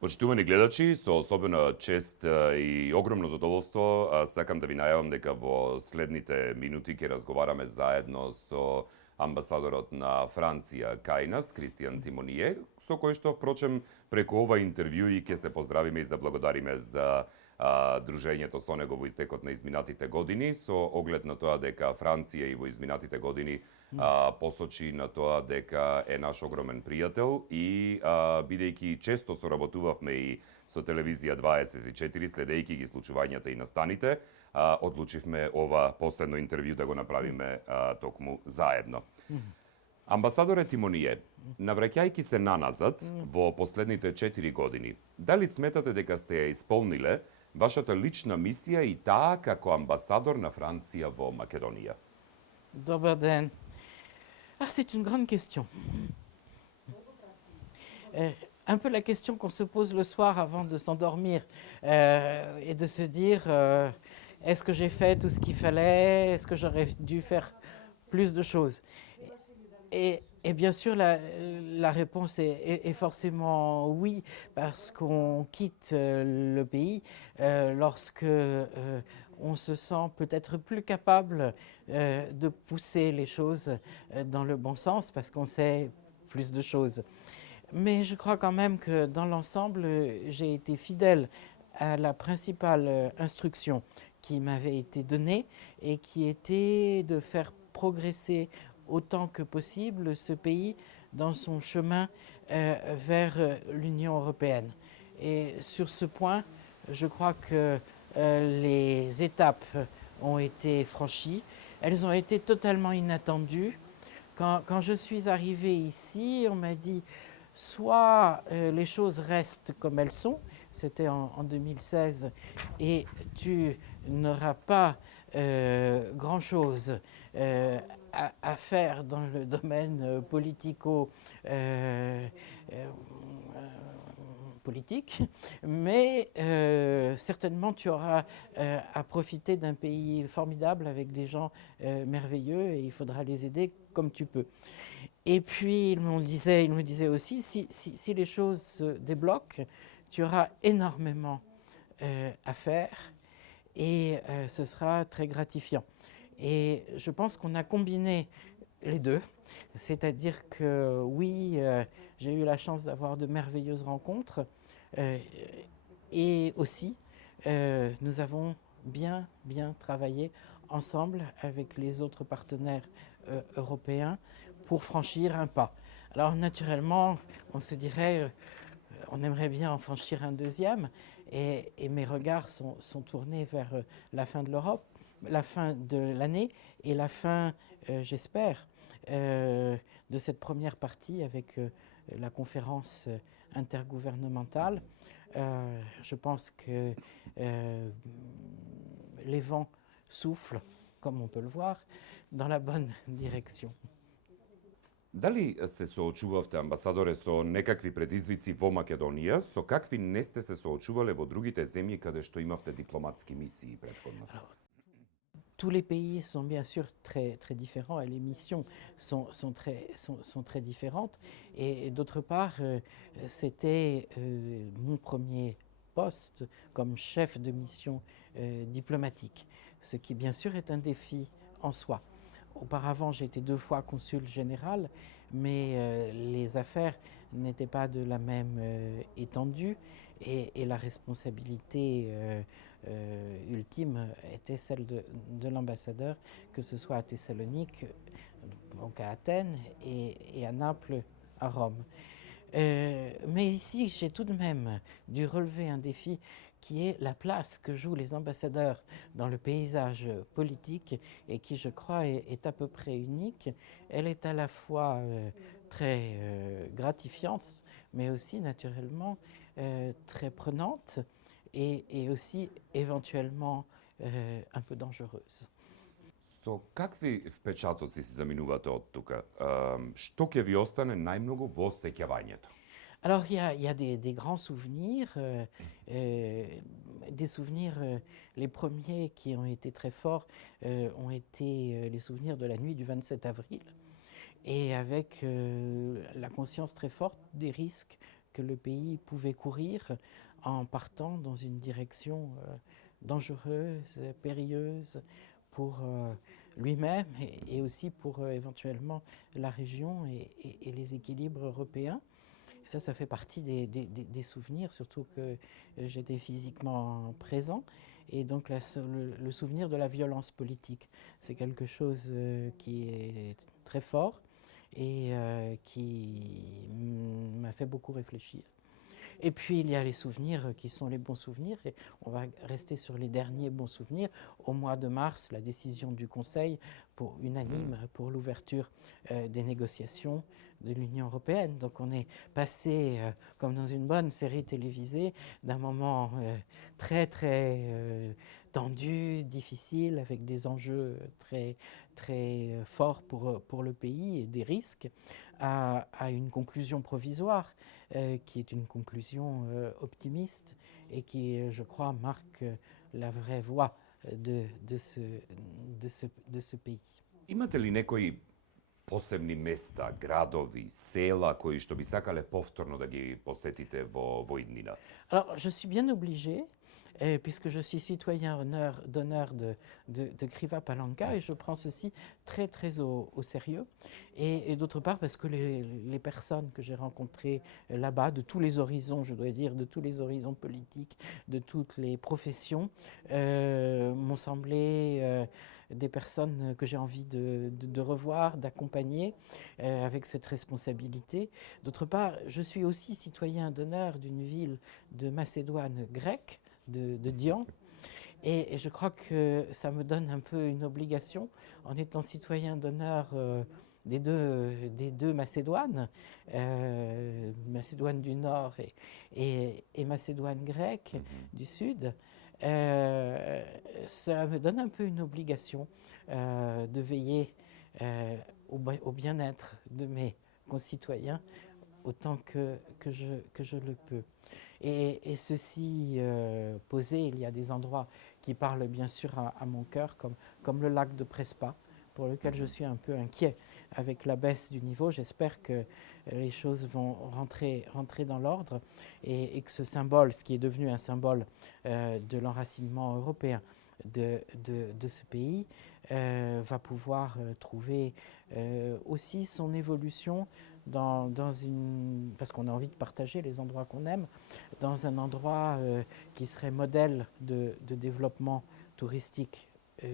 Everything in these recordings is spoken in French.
Почитувани гледачи, со особена чест и огромно задоволство, сакам да ви најавам дека во следните минути ќе разговараме заедно со амбасадорот на Франција кај нас, Кристијан Тимоние, со кој што, впрочем, преку ова интервју и ќе се поздравиме и заблагодариме за дружењето со него во истекот на изминатите години, со оглед на тоа дека Франција и во изминатите години посочи на тоа дека е наш огромен пријател и бидејќи често соработувавме и со телевизија 24, следејќи ги случувањата и настаните, одлучивме ова последно интервју да го направиме токму заедно. Амбасадоре Тимоние, навраќајќи се наназад во последните 4 години, дали сметате дека сте ја исполниле вашата лична мисија и таа како амбасадор на Франција во Македонија? Добър ден. C'est une grande question. Un peu la question qu'on se pose le soir avant de s'endormir et de se dire est-ce que j'ai fait tout ce qu'il fallait? Est-ce que j'aurais dû faire plus de choses? Et bien sûr, la réponse est forcément oui, parce qu'on quitte le pays lorsque on se sent peut-être plus capable de pousser les choses dans le bon sens, parce qu'on sait plus de choses. Mais je crois quand même que dans l'ensemble, j'ai été fidèle à la principale instruction qui m'avait été donnée et qui était de faire progresser autant que possible ce pays dans son chemin vers l'Union européenne. Et sur ce point, je crois que les étapes ont été franchies. Elles ont été totalement inattendues. Quand je suis arrivée ici, on m'a dit soit les choses restent comme elles sont, c'était en 2016, et tu n'auras pas grand-chose à faire dans le domaine politique, mais certainement tu auras à profiter d'un pays formidable avec des gens merveilleux et il faudra les aider comme tu peux. Et puis il me disait aussi, si les choses se débloquent, tu auras énormément à faire et ce sera très gratifiant. Et je pense qu'on a combiné les deux, c'est-à-dire que oui, j'ai eu la chance d'avoir de merveilleuses rencontres et aussi nous avons bien travaillé ensemble avec les autres partenaires européens pour franchir un pas. Alors naturellement, on se dirait, on aimerait bien en franchir un deuxième, et mes regards sont tournés vers la fin de l'Europe, la fin de l'année et la fin, j'espère, de cette première partie avec la conférence intergouvernementale. Je pense que les vents soufflent, comme on peut le voir, dans la bonne direction. Дали се соочувавте, амбасадоре, со некакви предизвици во Македонија, со какви не сте се соочувале во другите земји каде што имавте дипломатски мисии претходно? Tous les pays sont bien sûr très différents et les missions sont très différentes. Et d'autre part, c'était mon premier poste comme chef de mission diplomatique, ce qui bien sûr est un défi en soi. Auparavant, j'ai été 2 fois consul général, mais les affaires n'étaient pas de la même étendue et la responsabilité ultime était celle de l'ambassadeur, que ce soit à Thessalonique, donc à Athènes, et à Naples, à Rome. Mais ici, j'ai tout de même dû relever un défi qui est la place que jouent les ambassadeurs dans le paysage politique et qui, je crois, est à peu près unique. Elle est à la fois très gratifiante, mais aussi naturellement très prenante et aussi éventuellement un peu dangereuse. Со какви впечатоци се заминувате од тука? Што ќе ви остане најмногу во сеќавањето? Alors, il y a des grands souvenirs, des souvenirs, les premiers qui ont été très forts ont été les souvenirs de la nuit du 27 avril, et avec la conscience très forte des risques que le pays pouvait courir en partant dans une direction dangereuse, périlleuse pour lui-même et aussi pour éventuellement la région et les équilibres européens. Ça fait partie des souvenirs, surtout que j'étais physiquement présent. Et donc le souvenir de la violence politique, c'est quelque chose qui est très fort et qui m'a fait beaucoup réfléchir. Et puis il y a les souvenirs qui sont les bons souvenirs, et on va rester sur les derniers bons souvenirs. Au mois de mars, la décision du Conseil unanime pour l'ouverture des négociations de l'Union européenne. Donc on est passé, comme dans une bonne série télévisée, d'un moment très tendu, difficile, avec des enjeux très forts pour le pays et des risques, à une conclusion provisoire qui est une conclusion optimiste et qui, je crois, marque la vraie voie de ce pays. Imate li nekoji posebni mesta, gradovi, sela koji što bi sakale povtorno da gi posetite vo Idnina? Alors, je suis bien obligée, puisque je suis citoyen d'honneur de Kriva Palanka, et je prends ceci très au sérieux. Et d'autre part, parce que les personnes que j'ai rencontrées là-bas, de tous les horizons, je dois dire, de tous les horizons politiques, de toutes les professions, m'ont semblé des personnes que j'ai envie de revoir, d'accompagner avec cette responsabilité. D'autre part, je suis aussi citoyen d'honneur d'une ville de Macédoine grecque, de Dian. Et je crois que ça me donne un peu une obligation, en étant citoyen d'honneur des deux Macédoines, Macédoine du Nord et Macédoine grecque du Sud. Cela me donne un peu une obligation de veiller au bien-être de mes concitoyens autant que je le peux. Et ceci posé, il y a des endroits qui parlent bien sûr à mon cœur, comme le lac de Prespa, pour lequel je suis un peu inquiet avec la baisse du niveau. J'espère que les choses vont rentrer dans l'ordre et que ce symbole, ce qui est devenu un symbole de l'enracinement européen de ce pays, va pouvoir trouver aussi son évolution parce qu'on a envie de partager les endroits qu'on aime, dans un endroit qui serait modèle de développement touristique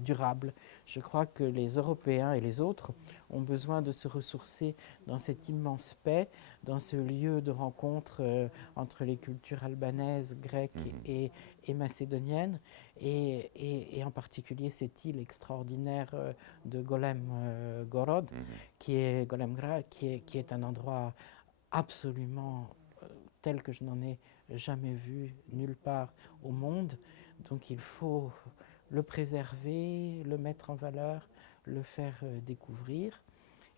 durable. Je crois que les Européens et les autres ont besoin de se ressourcer dans cette immense paix, dans ce lieu de rencontre entre les cultures albanaises, grecques et macédoniennes, et en particulier cette île extraordinaire de Golem Gorod, qui est un endroit absolument tel que je n'en ai jamais vu nulle part au monde. Donc il faut le préserver, le mettre en valeur, le faire découvrir.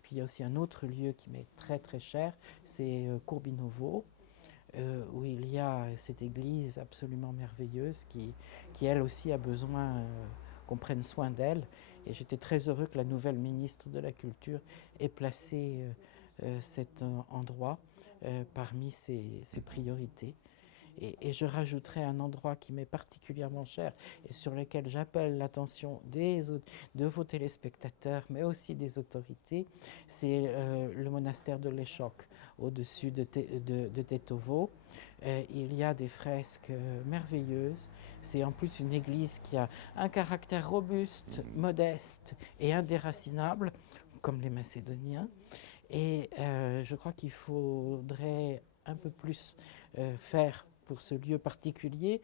Puis il y a aussi un autre lieu qui m'est très cher, c'est Courbinovo, où il y a cette église absolument merveilleuse qui elle aussi a besoin qu'on prenne soin d'elle. Et j'étais très heureux que la nouvelle ministre de la Culture ait placé cet endroit parmi ses priorités. Et je rajouterai un endroit qui m'est particulièrement cher et sur lequel j'appelle l'attention de vos téléspectateurs, mais aussi des autorités, c'est le monastère de l'Échoc, au-dessus de Tetovo. Il y a des fresques merveilleuses. C'est en plus une église qui a un caractère robuste, modeste et indéracinable, comme les Macédoniens. Et je crois qu'il faudrait un peu plus faire pour ce lieu particulier,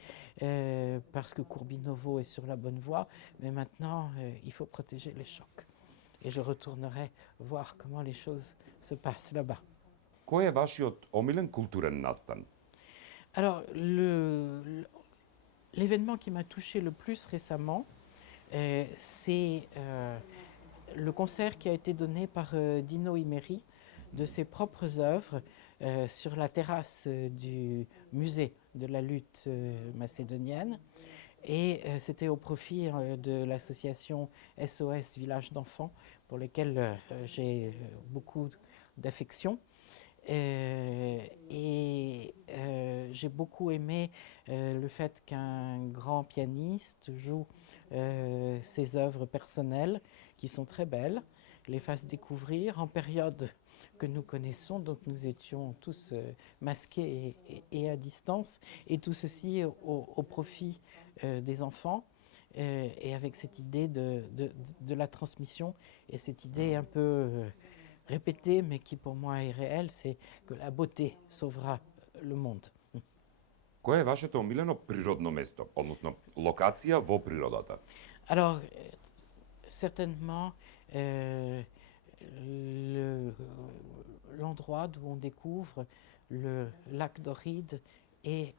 parce que Courbinovo est sur la bonne voie, mais maintenant il faut protéger les chocs. Et je retournerai voir comment les choses se passent là-bas. Koji je vaš omiljen kulturen nastan? Alors, l'événement qui m'a touché le plus récemment, c'est le concert qui a été donné par Dino Imeri de ses propres œuvres sur la terrasse du musée de la lutte macédonienne. Et c'était au profit de l'association SOS Village d'enfants, pour lesquels j'ai beaucoup d'affection. J'ai beaucoup aimé le fait qu'un grand pianiste joue ses œuvres personnelles, qui sont très belles, les fasse découvrir en période que nous connaissons, donc nous étions tous masqués et à distance, et tout ceci au profit des enfants, et avec cette idée de la transmission, et cette idée un peu répétée, mais qui pour moi est réelle, c'est que la beauté sauvera le monde. Кое е вашето омилено природно место, односно локација во природата? Alors, certainement, euh, le- l'endroit où on découvre le lac d'Oride et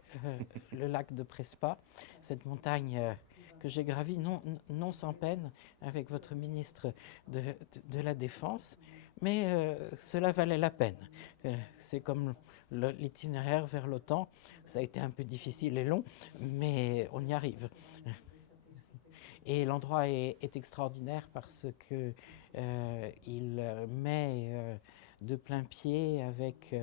le lac de Prespa, cette montagne que j'ai gravie non sans peine avec votre ministre de la Défense, mais cela valait la peine. C'est comme l'itinéraire vers l'OTAN, ça a été un peu difficile et long, mais on y arrive. Et l'endroit est extraordinaire parce que il met de plein pied avec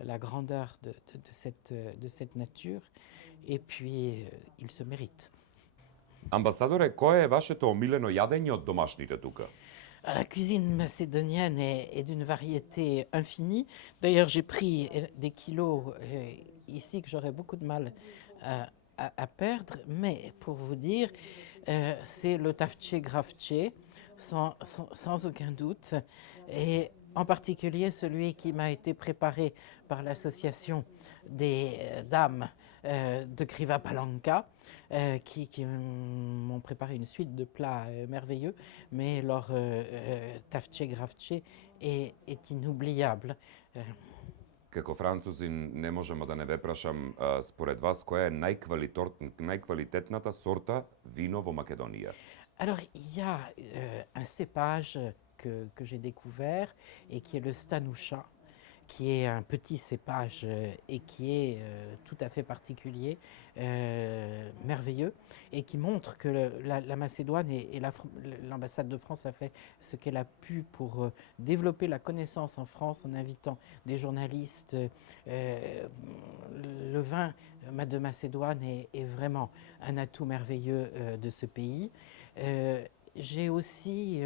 la grandeur de cette nature, et puis il se mérite. Амбасадоре, кое е вашето омилено јадење од домашните тука? La cuisine macédonienne est d'une variété infinie. D'ailleurs, j'ai pris des kilos ici que j'aurais beaucoup de mal à perdre, mais pour vous dire, c'est le tafche grafche, sans aucun doute, et en particulier celui qui m'a été préparé par l'association des dames de Kriva Palanka, qui m'ont préparé une suite de plats merveilleux, mais leur tafche grafche est inoubliable. Како французин не можам да не ве прашам, според вас, која е најквалитетната сорта вино во Македонија? Alors, il y a un cépage que j'ai découvert et qui est le Stanoucha, qui est un petit cépage et qui est tout à fait particulier, merveilleux, et qui montre que la Macédoine et l'ambassade de France a fait ce qu'elle a pu pour développer la connaissance en France en invitant des journalistes. Le vin de Macédoine est vraiment un atout merveilleux de ce pays. J'ai aussi,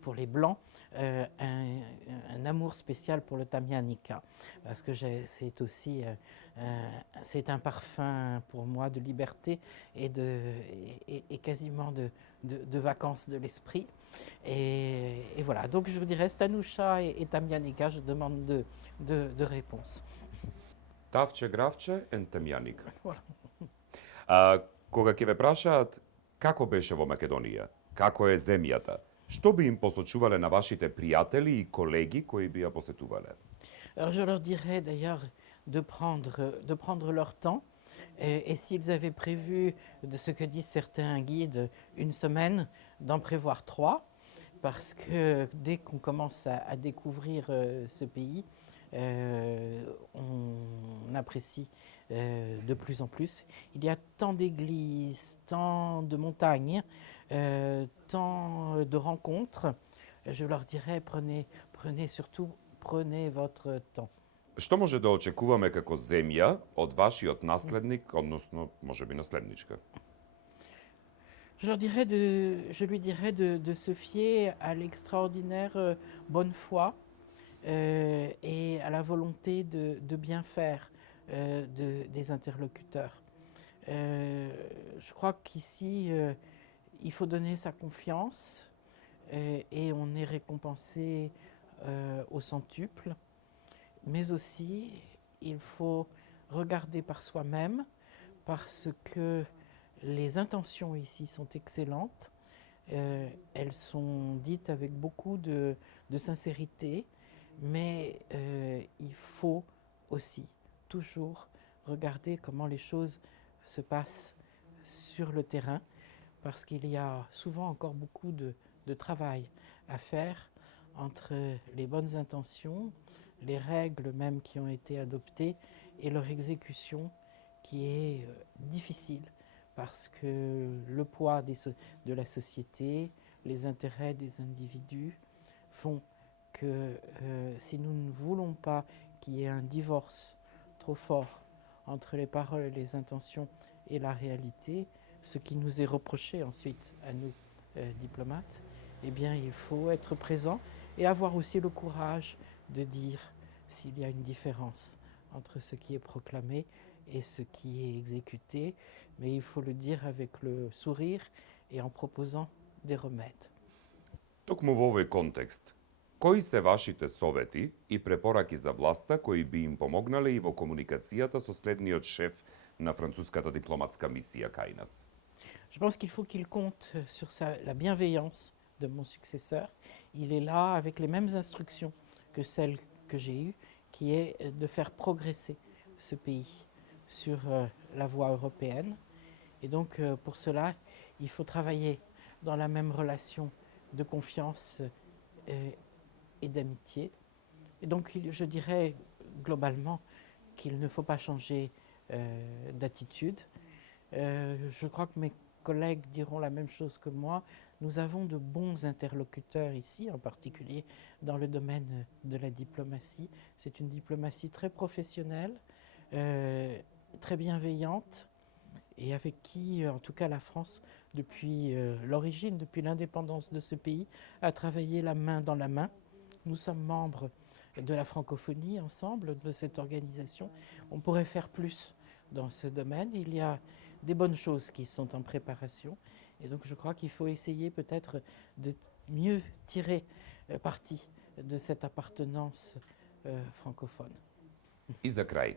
pour les Blancs, un amour spécial pour le Tamianica, parce que c'est aussi c'est un parfum pour moi de liberté et quasiment de vacances de l'esprit. Et voilà, donc je vous dirais Stanoucha et Tamianica, je demande de réponse. Тавче, гравче, ентемјаник. Voilà. Кога ќе ве прашаат како беше во Македонија, како е земјата, што би им посочувале на вашите пријатели и колеги кои би ја посетувале? Alors je leur dirais d'ailleurs de prendre leur temps, et s'ils avaient prévu, de ce que disent certains guides, une semaine, d'en prévoir 3, parce que dès qu'on commence à découvrir ce pays, on apprécie de plus en plus. Il y a tant d'églises, tant de montagnes, tant de rencontres. Je leur dirais, prenez votre temps. Што може да очекуваме како земја од вашиот наследник, односно, можеби наследничка? Je lui dirais de se fier à l'extraordinaire bonne foi et à la volonté de bien faire des interlocuteurs. Je crois qu'ici, il faut donner sa confiance et on est récompensé au centuple, mais aussi il faut regarder par soi-même, parce que les intentions ici sont excellentes, elles sont dites avec beaucoup de sincérité, mais il faut aussi toujours regarder comment les choses se passent sur le terrain, parce qu'il y a souvent encore beaucoup de travail à faire entre les bonnes intentions, les règles même qui ont été adoptées et leur exécution qui est difficile, parce que le poids de la société, les intérêts des individus font que si nous ne voulons pas qu'il y ait un divorce trop fort entre les paroles et les intentions et la réalité, ce qui nous est reproché ensuite à nous, diplomates, eh bien il faut être présent et avoir aussi le courage de dire s'il y a une différence entre ce qui est proclamé et ce qui est exécuté, mais il faut le dire avec le sourire et en proposant des remèdes. Токму во овој контекст, кои се вашите совети и препораки за власта кои би им помогнале и во комуникацијата со следниот шеф на француската дипломатска мисија кај нас? Je pense qu'il faut qu'il compte sur la bienveillance de mon successeur. Il est là avec les mêmes instructions que celles que j'ai eues, qui est de faire progresser ce pays sur la voie européenne. Et donc pour cela, il faut travailler dans la même relation de confiance et d'amitié. Et donc je dirais globalement qu'il ne faut pas changer d'attitude. Je crois que mes collègues diront la même chose que moi. Nous avons de bons interlocuteurs ici, en particulier dans le domaine de la diplomatie. C'est une diplomatie très professionnelle, très bienveillante, et avec qui, en tout cas la France, depuis l'origine, depuis l'indépendance de ce pays, a travaillé la main dans la main. Nous sommes membres de la francophonie ensemble, de cette organisation. On pourrait faire plus dans ce domaine. Il y a des bonnes choses qui sont en préparation. Et donc je crois qu'il faut essayer peut-être de mieux tirer parti de cette appartenance francophone. И за крај,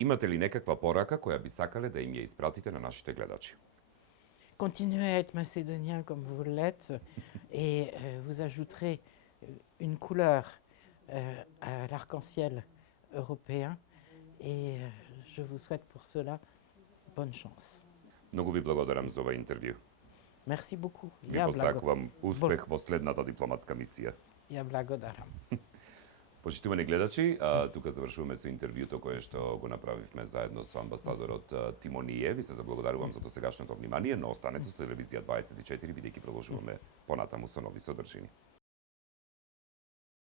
имате ли некаква порака која би сакале да им ја испратите на нашите гледачи? Continuez à être macédonien comme vous l'êtes et vous ajouterez une couleur à l'arc-en-ciel européen et je vous souhaite pour cela bonne chance. Многу ви благодарам за овој интервју. Merci beaucoup. Ви посакувам успех во следната дипломатска мисија. Ja blagodaram. Почитувани гледачи, тука завршуваме со интервјуто кое што го направивме заедно со амбасадорот Тимоние. Ви се заблагодарувам за досегашното внимание, но останете со телевизија 24, бидејќи продолжуваме понатаму со нови содржини.